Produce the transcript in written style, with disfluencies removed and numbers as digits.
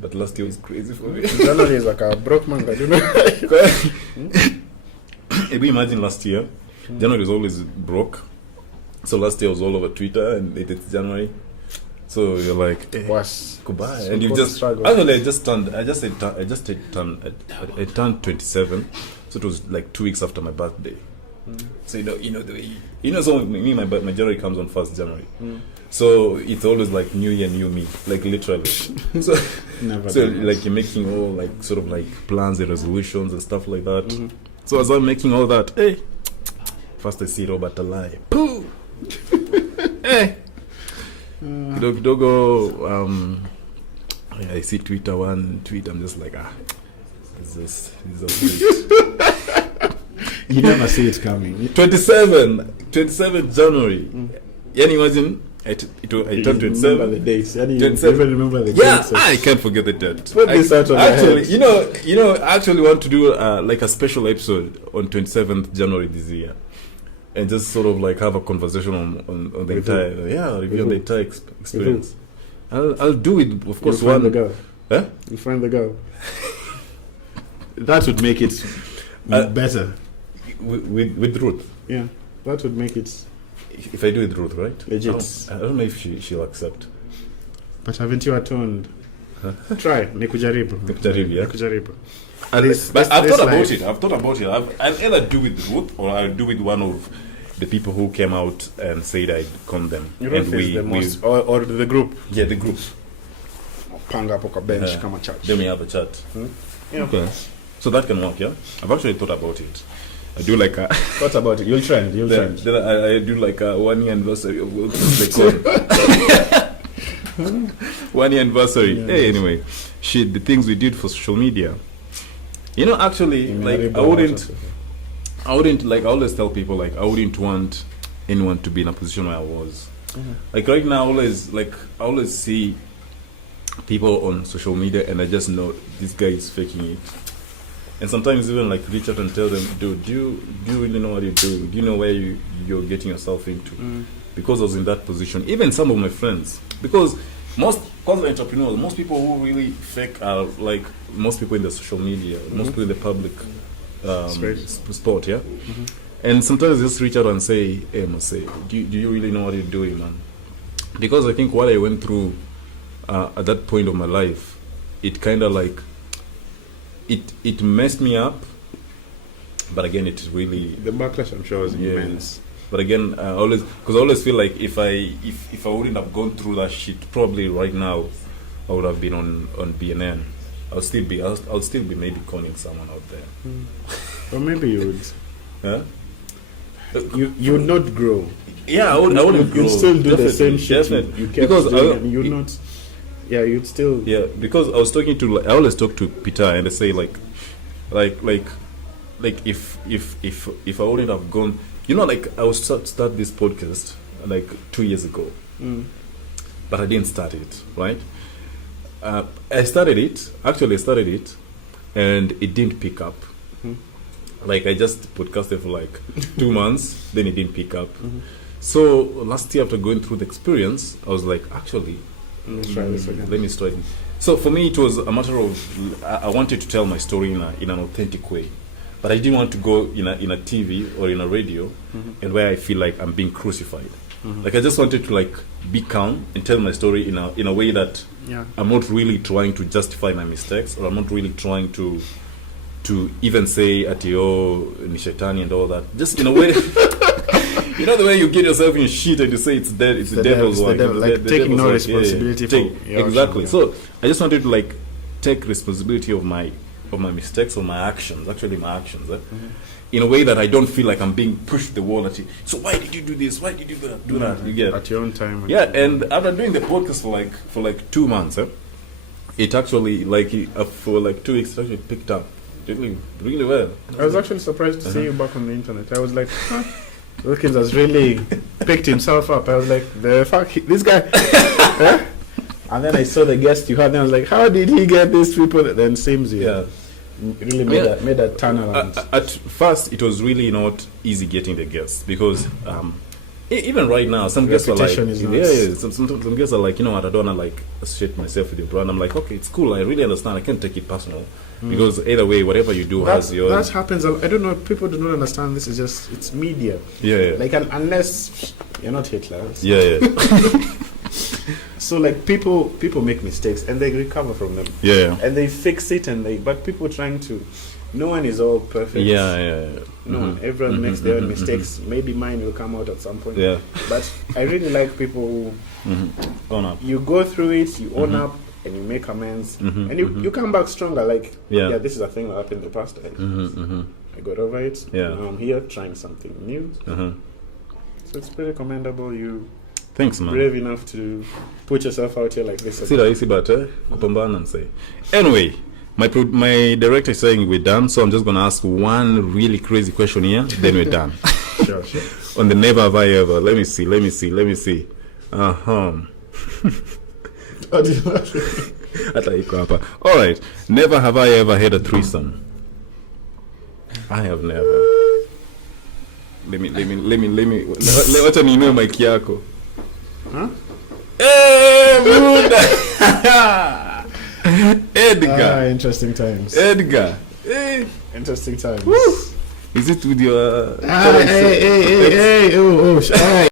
but last year was crazy for me. January is like a broke man, you know. If we imagine last year, January was always broke. So last year was all over Twitter, and it's January. So you're like, goodbye, So and you just. Actually, I turned 27, so it was like 2 weeks after my birthday. So so my January comes on 1st January. So it's always like New Year, New Me, like literally. So like you're making all like sort of like plans and resolutions and stuff like that. So as I'm making all that, first I see Robert alive. Pooh. Kidogo, I see Twitter, one tweet, I'm just like, this is you never see it coming. 27 January. Can you imagine? I turned 27. Remember the dates. You even remember the dates. I can't forget the date. Put this out on actually, you know, I actually want to do like a special episode on 27th January this year, and just sort of like have a conversation on the entire review the entire experience. I'll do it, of course. You'll find the girl. Huh? You find the girl. That would make it better. With Ruth. Yeah, that would make it. If I do it Ruth, right? Legit. I don't know if she'll accept. But haven't you atoned? Try. Nikujaribu. Yeah. Nikujaribu. But I've thought about it. I'll either do with Ruth or I'll do with one of the people who came out and said I'd con them. And or the group. Yeah, the group. Panga poka bench kama church. Then we have a chat. Yeah. Okay. So that can work, yeah? I've actually thought about it. I do like a... What about it? You'll trend. Then I do like a 1 year anniversary of Wilkings. 1 year anniversary. Yeah, anyway, the things we did for social media. You know, actually, like I wouldn't like, I always tell people like I wouldn't want anyone to be in a position where I was. Like right now, I always see people on social media and I just know this guy is faking it. And sometimes even like reach out and tell them, dude, do you really know what you're doing? Do you know where you're getting yourself into? Because I was in that position. Even some of my friends, because entrepreneurs, most people who really fake are like most people in the social media, most people in the public sport, yeah. And sometimes I just reach out and say, hey, do you really know what you're doing, man? Because I think what I went through at that point of my life, it kind of like it messed me up, but again, it really the backlash I'm sure was immense. But again, I always feel like if I wouldn't have gone through that shit, probably right now I would have been on BNN. I'll still be maybe conning someone out there. Or maybe you would. Huh? You would not grow. Yeah, I wouldn't grow. You'd still do the same shit you kept doing, and you'd not. Yeah, you'd still. Yeah, because I always talk to Peter and I say like if I wouldn't have gone, you know, like I was start this podcast like 2 years ago, but I didn't start it, right? I started it, and it didn't pick up. Like I just podcasted for like 2 months, then it didn't pick up. So last year, after going through the experience, I was like, actually, let's try this again. Let me try it. So for me, it was a matter of I wanted to tell my story in an authentic way, but I didn't want to go in a TV or in a radio, and where I feel like I'm being crucified. Like I just wanted to like be calm and tell my story in a way that I'm not really trying to justify my mistakes, or I'm not really trying to even say atio nishetani and all that. Just in a way, you know the way you get yourself in shit and you say it's the devil's work, like taking no responsibility for exactly. So I just wanted to like take responsibility of my mistakes or my actions, in a way that I don't feel like I'm being pushed the wall at you. So why did you do this? Why did you do that? You get at your own time. Yeah, and after doing the podcast for like 2 months, it actually for like 2 weeks it actually picked up really well. I was actually surprised to see you back on the internet. I was like, Wilkins has really picked himself up. I was like, the fuck, this guy. And then I saw the guest you had, and I was like, how did he get these people? Then seems really made that turnaround. At first, it was really not easy getting the guests because even right now, some girls are like, Reputation is not- yeah, some girls are like, you know what, I don't wanna like associate myself with your brand. I'm like, okay, it's cool. I really understand. I can't take it personal because either way, whatever you do has your. That happens. I don't know. People do not understand. This is just it's media. Yeah. Like unless you're not Hitler. Yeah. So like people make mistakes and they recover from them. Yeah. And they fix it but people trying to. No one is all perfect. Yeah. No one. Everyone makes their own mistakes. Maybe mine will come out at some point. Yeah. But I really like people who Own up. you go through it, you own up, and you make amends, and you come back stronger. Like, Yeah. this is a thing that happened in the past. I got over it. Yeah. Now I'm here trying something new. So it's pretty commendable. You Thanks, man. brave enough to put yourself out here like this. Si rahisi but kupambana and say. Anyway, my director is saying we're done, so I'm just gonna ask one really crazy question here, then we're done. Sure. On the never have I ever. Let me see. Hata iko hapa. All right. Never have I ever had a threesome. I have never. Let me. Wacha niinue mic yako. Huh? Hey, Buddha. Edgar. Interesting times. Edgar. Hey. Interesting times. Woo. Is it with your? Hey. Oh.